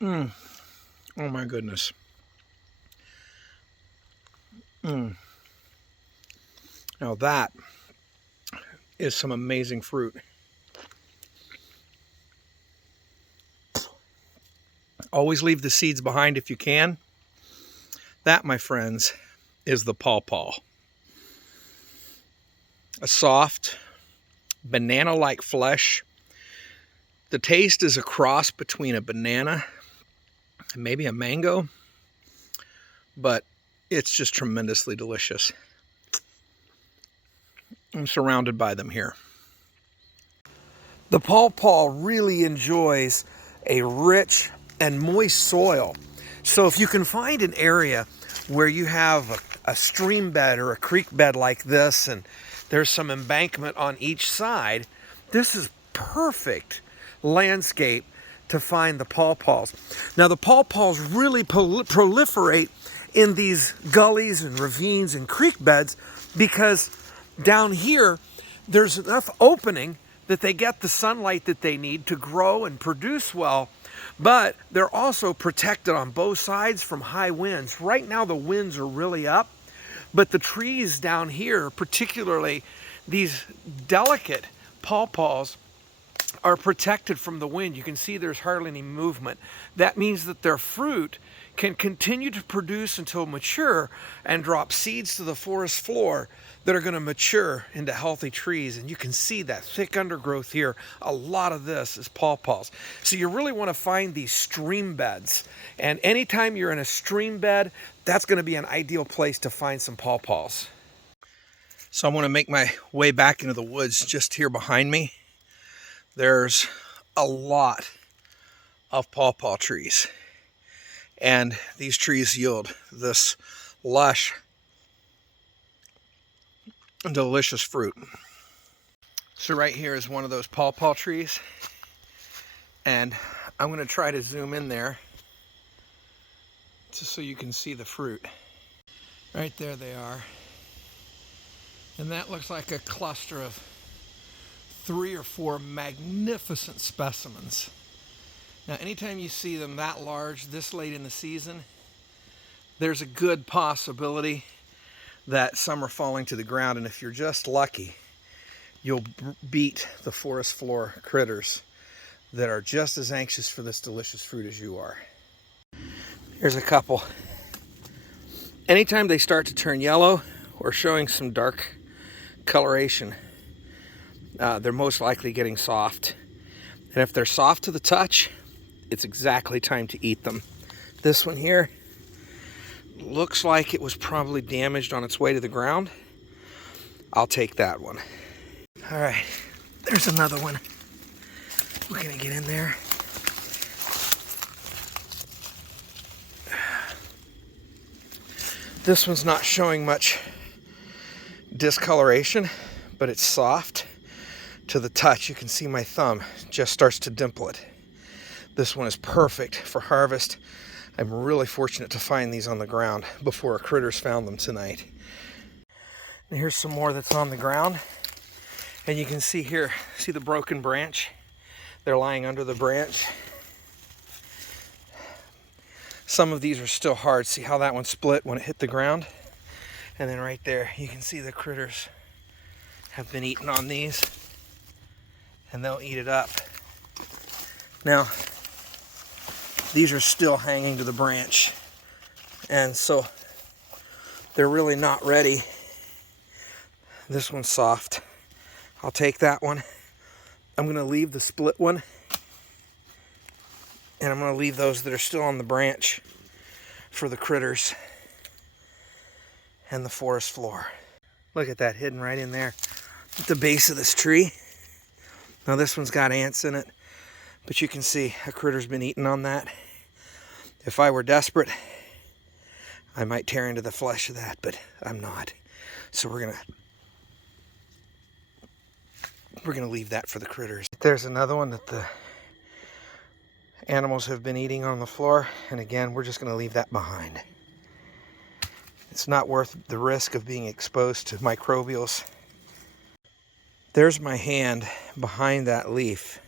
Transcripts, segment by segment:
Oh my goodness. Now that is some amazing fruit. Always leave the seeds behind if you can. That, my friends, is the pawpaw. A soft, banana-like flesh. The taste is a cross between a banana and maybe a mango, but it's just tremendously delicious. I'm surrounded by them here. The pawpaw really enjoys a rich and moist soil. So if you can find an area where you have a stream bed or a creek bed like this, and there's some embankment on each side, this is perfect landscape to find the pawpaws. Now the pawpaws really proliferate in these gullies and ravines and creek beds because down here there's enough opening that they get the sunlight that they need to grow and produce well, but they're also protected on both sides from high winds. Right now the winds are really up, but the trees down here, particularly these delicate pawpaws, are protected from the wind. You can see there's hardly any movement. That means that their fruit can continue to produce until mature and drop seeds to the forest floor that are going to mature into healthy trees. And you can see that thick undergrowth here. A lot of this is pawpaws. So you really want to find these stream beds. And anytime you're in a stream bed, that's going to be an ideal place to find some pawpaws. So I'm going to make my way back into the woods just here behind me. There's a lot of pawpaw trees, and these trees yield this lush and delicious fruit. So right here is one of those pawpaw trees, and I'm going to try to zoom in there just so you can see the fruit. Right there they are, and that looks like a cluster of 3 or 4 magnificent specimens. Now, anytime you see them that large this late in the season, there's a good possibility that some are falling to the ground, and if you're just lucky, you'll beat the forest floor critters that are just as anxious for this delicious fruit as you are. Here's a couple. Anytime they start to turn yellow or showing some dark coloration, they're most likely getting soft. And if they're soft to the touch, it's exactly time to eat them. This one here looks like it was probably damaged on its way to the ground. I'll take that one. All right, there's another one. We're gonna get in there. This one's not showing much discoloration, but it's soft to the touch. You can see my thumb just starts to dimple it. This one is perfect for harvest. I'm really fortunate to find these on the ground before a critter's found them tonight. And here's some more that's on the ground. And you can see here, see the broken branch? They're lying under the branch. Some of these are still hard. See how that one split when it hit the ground? And then right there, you can see the critters have been eating on these, and they'll eat it up. Now, these are still hanging to the branch, and so they're really not ready. This one's soft. I'll take that one. I'm going to leave the split one, and I'm going to leave those that are still on the branch for the critters and the forest floor. Look at that hidden right in there at the base of this tree. Now this one's got ants in it, but you can see a critter's been eating on that. If I were desperate, I might tear into the flesh of that, but I'm not. So we're gonna leave that for the critters. There's another one that the animals have been eating on the floor, and again, we're just gonna leave that behind. It's not worth the risk of being exposed to microbials. There's my hand behind that leaf.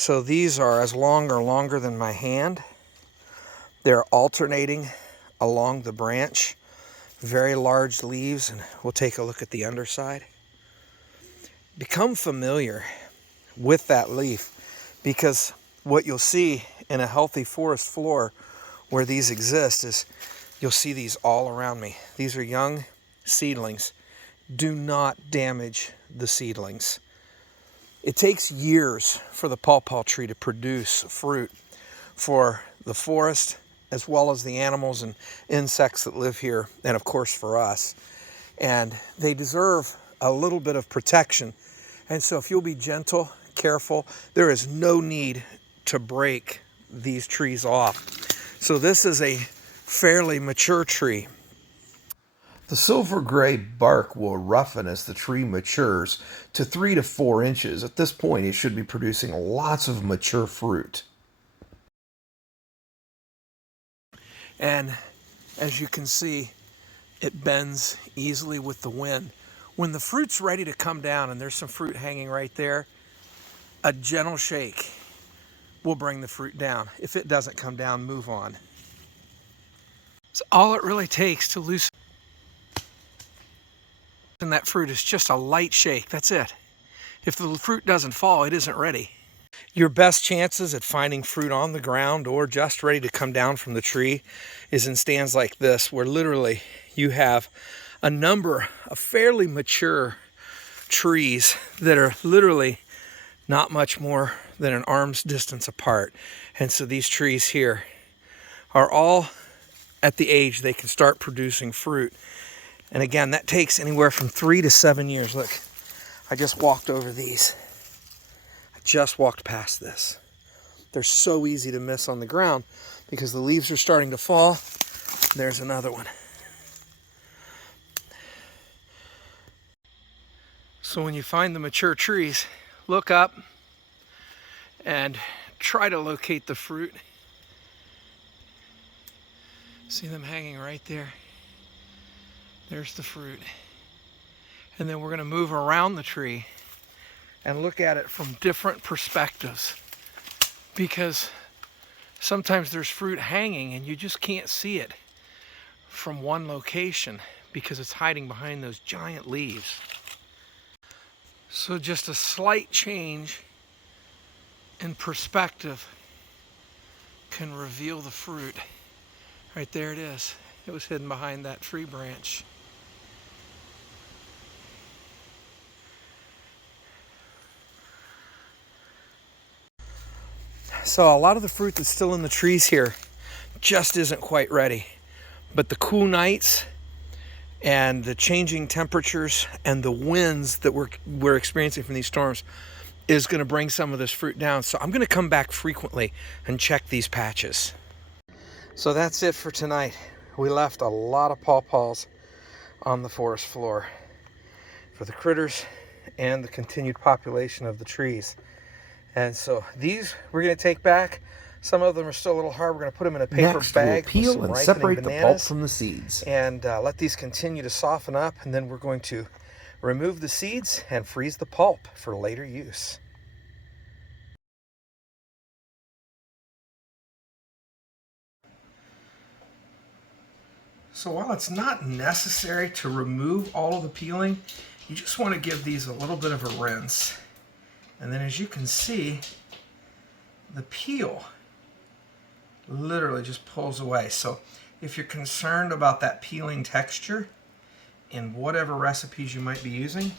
So these are as long or longer than my hand. They're alternating along the branch. Very large leaves, and we'll take a look at the underside. Become familiar with that leaf, because what you'll see in a healthy forest floor where these exist is you'll see these all around me. These are young seedlings. Do not damage the seedlings. It takes years for the pawpaw tree to produce fruit for the forest, as well as the animals and insects that live here, and of course for us. And they deserve a little bit of protection. And so if you'll be gentle, careful, there is no need to break these trees off. So this is a fairly mature tree. The silver gray bark will roughen as the tree matures to 3 to 4 inches. At this point, it should be producing lots of mature fruit. And as you can see, it bends easily with the wind. When the fruit's ready to come down, and there's some fruit hanging right there, a gentle shake will bring the fruit down. If it doesn't come down, move on. So all it really takes to loosen that fruit is just a light shake. That's it. If the fruit doesn't fall, it isn't ready. Your best chances at finding fruit on the ground or just ready to come down from the tree is in stands like this, where literally you have a number of fairly mature trees that are literally not much more than an arm's distance apart. And so these trees here are all at the age they can start producing fruit. And again, that takes anywhere from 3 to 7 years. Look, I just walked over these. I just walked past this. They're so easy to miss on the ground because the leaves are starting to fall. There's another one. So when you find the mature trees, look up and try to locate the fruit. See them hanging right there. There's the fruit. And then we're going to move around the tree and look at it from different perspectives, because sometimes there's fruit hanging and you just can't see it from one location because it's hiding behind those giant leaves. So just a slight change in perspective can reveal the fruit. Right there it is. It was hidden behind that tree branch. So a lot of the fruit that's still in the trees here just isn't quite ready. But the cool nights and the changing temperatures and the winds that we're experiencing from these storms is going to bring some of this fruit down. So I'm going to come back frequently and check these patches. So that's it for tonight. We left a lot of pawpaws on the forest floor for the critters and the continued population of the trees. And so these we're going to take back. Some of them are still a little hard. We're going to put them in a paper bag. We'll peel and separate the pulp from the seeds. And let these continue to soften up. And then we're going to remove the seeds and freeze the pulp for later use. So while it's not necessary to remove all of the peeling, you just want to give these a little bit of a rinse. And then as you can see, the peel literally just pulls away. So if you're concerned about that peeling texture in whatever recipes you might be using,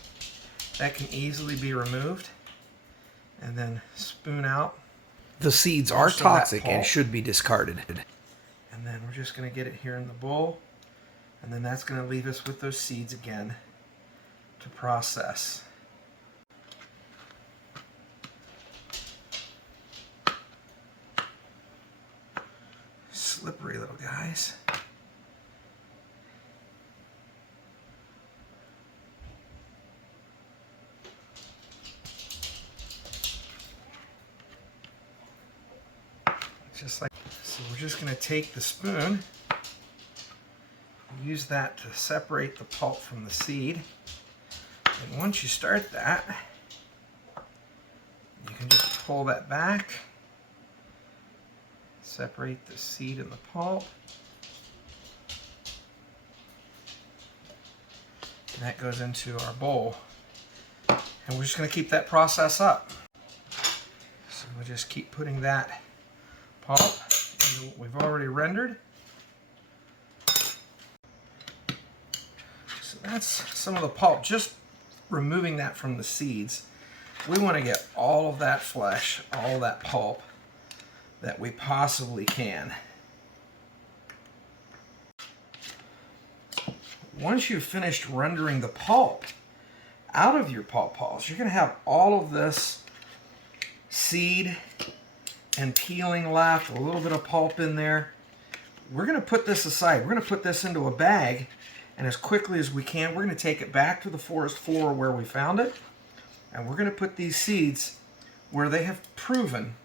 that can easily be removed. And then spoon out. The seeds are toxic and should be discarded. And then we're just going to get it here in the bowl. And then that's going to leave us with those seeds again to process. Slippery little guys. Just like so, we're just going to take the spoon, use that to separate the pulp from the seed. And once you start that, you can just pull that back, separate the seed and the pulp. And that goes into our bowl. And we're just going to keep that process up. So we'll just keep putting that pulp into what we've already rendered. So that's some of the pulp, just removing that from the seeds. We want to get all of that flesh, all of that pulp that we possibly can. Once you've finished rendering the pulp out of your pawpaws, you're going to have all of this seed and peeling left, a little bit of pulp in there. We're going to put this aside. We're going to put this into a bag, and as quickly as we can, we're going to take it back to the forest floor where we found it, and we're going to put these seeds where they have proven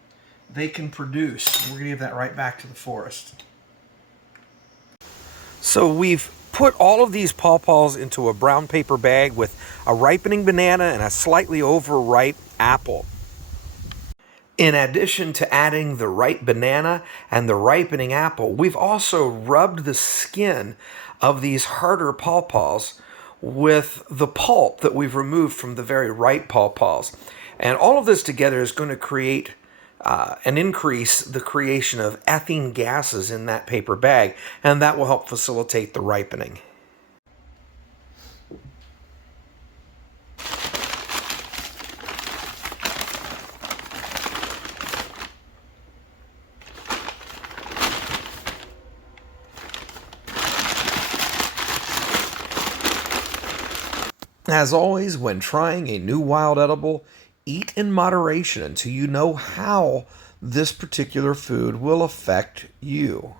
they can produce. And we're going to give that right back to the forest. So we've put all of these pawpaws into a brown paper bag with a ripening banana and a slightly overripe apple. In addition to adding the ripe banana and the ripening apple, we've also rubbed the skin of these harder pawpaws with the pulp that we've removed from the very ripe pawpaws. And all of this together is going to create and increase the creation of ethene gases in that paper bag, and that will help facilitate the ripening. As always, when trying a new wild edible, eat in moderation until you know how this particular food will affect you.